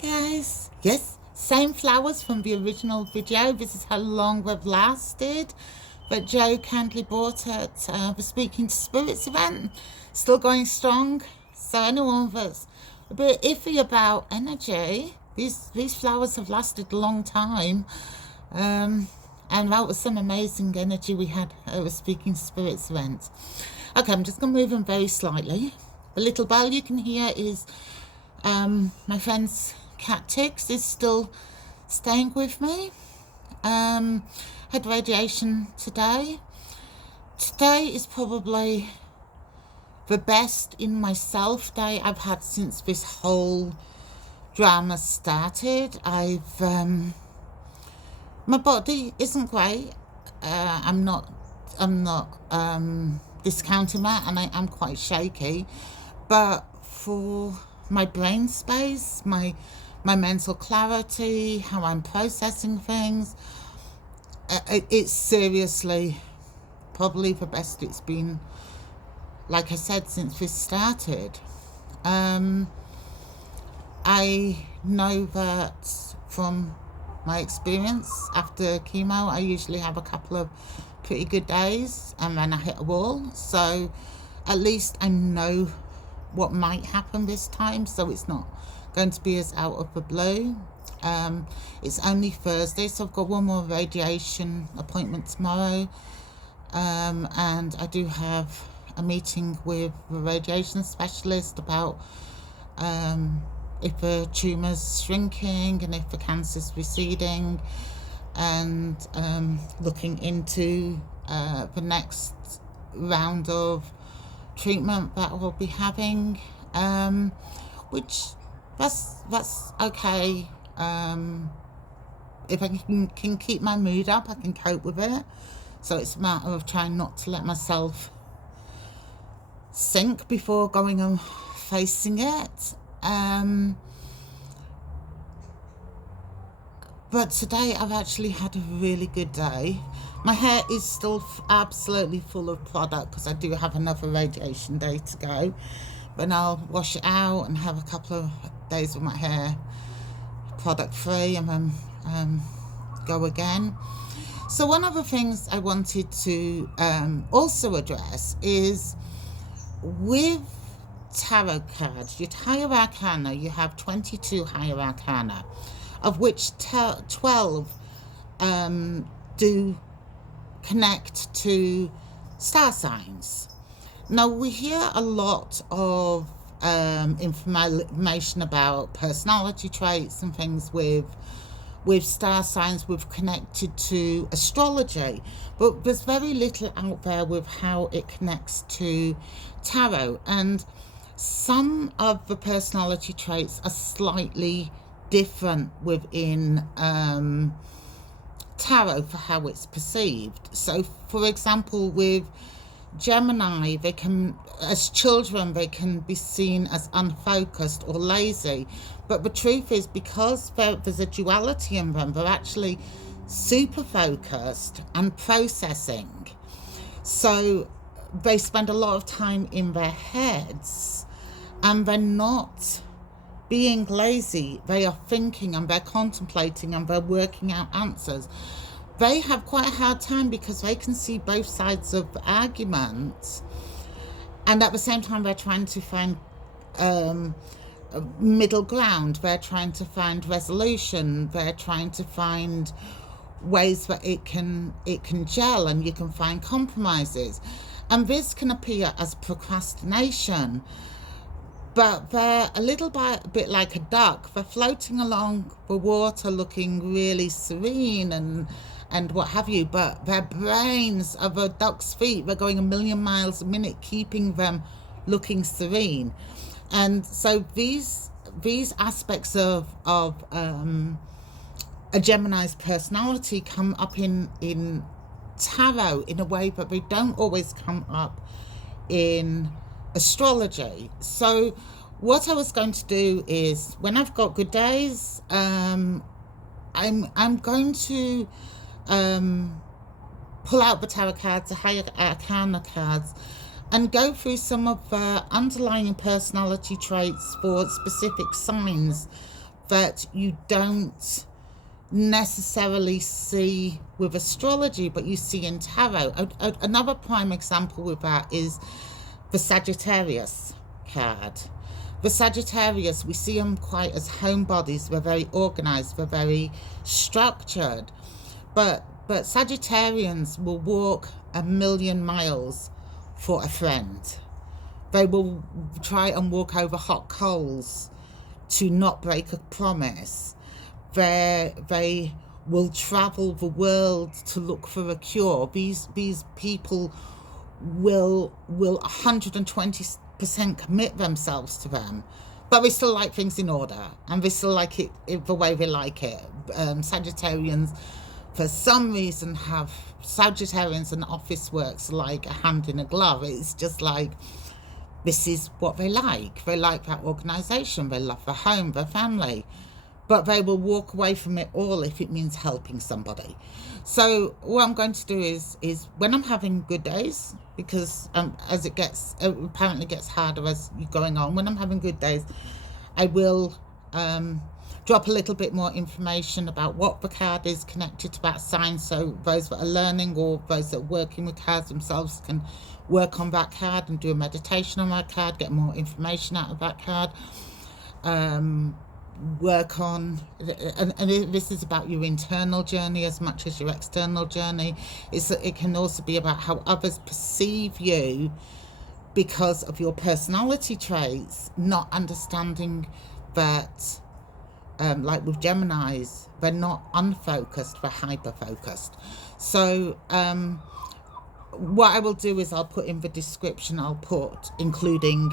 guys. Yes, same flowers from the original video. This is how long they've lasted. But Joe kindly bought at the Speaking to Spirits event. Still going strong. So anyone that's a bit iffy about energy, these flowers have lasted a long time. And that was some amazing energy we had at the Speaking to Spirits event. Okay, I'm just going to move them very slightly. The little bell you can hear is my friend's cat Tix is still staying with me. Had radiation today. Today is probably the best in myself day I've had since this whole drama started. My body isn't great. I'm not discounting that, and I am quite shaky, but for my brain space, my mental clarity, how I'm processing things, it's seriously probably the best it's been, like I said, since this started. I know that from my experience after chemo, I usually have a couple of pretty good days and then I hit a wall. So at least I know what might happen this time, so it's not going to be as out of the blue. It's only Thursday, so I've got one more radiation appointment tomorrow, and I do have a meeting with the radiation specialist about if the tumour's shrinking and if the cancer's receding, and looking into the next round of treatment that we'll be having, which that's okay. If I can keep my mood up, I can cope with it. So it's a matter of trying not to let myself sink before going and facing it. But today I've actually had a really good day. My hair is still absolutely full of product because I do have another radiation day to go. But I'll wash it out and have a couple of days with my hair product free and then go again. So one of the things I wanted to also address is with tarot cards, your higher arcana, you have 22 higher arcana, of which 12 do connect to star signs. Now we hear a lot of information about personality traits and things with star signs with connected to astrology, but there's very little out there with how it connects to tarot, and some of the personality traits are slightly different within tarot for how it's perceived. So for example, with Gemini, they can, as children, they can be seen as unfocused or lazy, but the truth is, because there's a duality in them, they're actually super focused and processing. So they spend a lot of time in their heads, and they're not being lazy. They are thinking and they're contemplating and they're working out answers. They have quite a hard time because they can see both sides of the argument, and at the same time they're trying to find middle ground. They're trying to find resolution. They're trying to find ways that it can gel and you can find compromises. And this can appear as procrastination, but they're a little bit like a duck. They're floating along the water looking really serene and what have you, but their brains are the duck's feet. They're going a million miles a minute, keeping them looking serene. And so these aspects of a Gemini's personality come up in tarot in a way that they don't always come up in astrology. So what I was going to do is, when I've got good days, I'm going to pull out the tarot cards, the higher arcana cards, and go through some of the underlying personality traits for specific signs that you don't necessarily see with astrology, but you see in tarot. Another prime example with that is the Sagittarius card. The Sagittarius, we see them quite as homebodies. They're very organized, they're very structured, but Sagittarians will walk 1,000,000 miles for a friend. They will try and walk over hot coals to not break a promise. They will travel the world to look for a cure. These people will 120% commit themselves to them, but they still like things in order, and they still like it the way they like it. Sagittarians, for some reason, have Sagittarians and office works like a hand in a glove. It's just like, this is what they like. They like that organization. They love their home, their family, but they will walk away from it all if it means helping somebody. So what I'm going to do is when I'm having good days, because as it apparently gets harder as you're going on, when I'm having good days, I will drop a little bit more information about what the card is connected to that sign, so those that are learning or those that are working with cards themselves can work on that card and do a meditation on that card, get more information out of that card, work on, and this is about your internal journey as much as your external journey. It can also be about how others perceive you because of your personality traits, not understanding that, like with Geminis, they're not unfocused, they're hyper-focused. So what I will do is I'll put in the description, I'll put including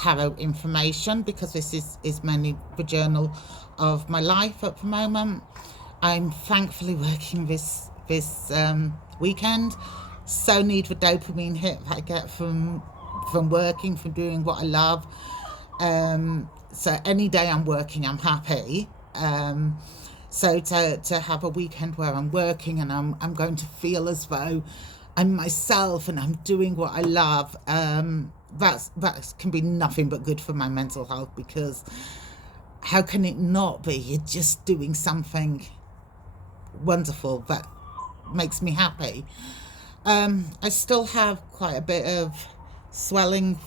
tarot information, because this is mainly the journal of my life at the moment. I'm thankfully working this weekend. So need the dopamine hit that I get from working, from doing what I love. So any day I'm working, I'm happy. So to have a weekend where I'm working and I'm going to feel as though I'm myself and I'm doing what I love, that can be nothing but good for my mental health, because how can it not be? You're just doing something wonderful that makes me happy. I still have quite a bit of swelling,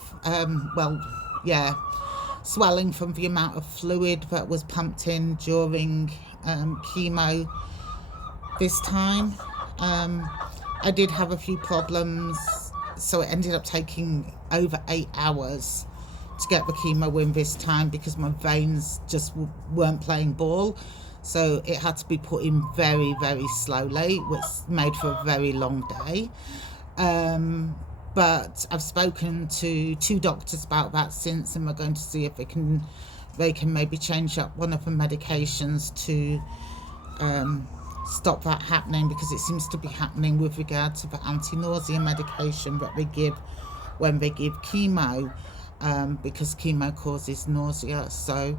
swelling from the amount of fluid that was pumped in during chemo this time. I did have a few problems, so it ended up taking over 8 hours to get the chemo in this time, because my veins just weren't playing ball. So it had to be put in very, very slowly, which made for a very long day. But I've spoken to 2 doctors about that since, and we're going to see if they can maybe change up one of the medications to stop that happening, because it seems to be happening with regard to the anti-nausea medication that they give when they give chemo, because chemo causes nausea. So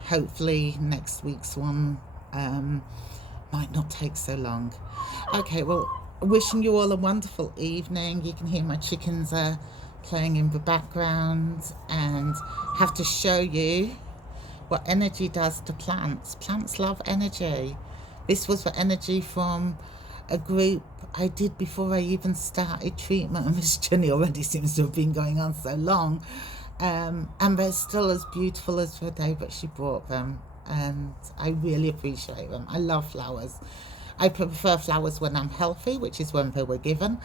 hopefully next week's one might not take so long. Okay, well, wishing you all a wonderful evening. You can hear my chickens are playing in the background, and have to show you what energy does to plants. Plants love energy. This was the energy from a group I did before I even started treatment, and this journey already seems to have been going on so long. And they're still as beautiful as the day that she brought them, and I really appreciate them. I love flowers. I prefer flowers when I'm healthy, which is when they were given,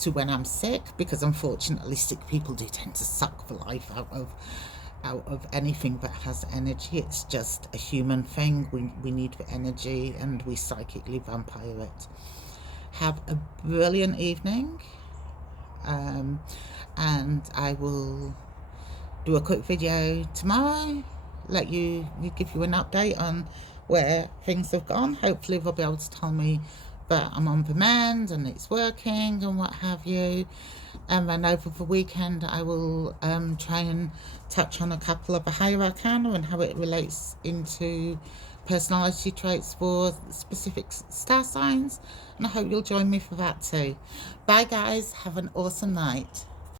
to when I'm sick, because unfortunately sick people do tend to suck the life out of anything that has energy. It's just a human thing. We need the energy, and we psychically vampire it. Have a brilliant evening, and I will do a quick video tomorrow, give you an update on where things have gone. Hopefully they'll be able to tell me that I'm on the mend and it's working and what have you. And then over the weekend I will try and touch on a couple of the higher arcana and how it relates into personality traits for specific star signs, and I hope you'll join me for that too. Bye guys, have an awesome night.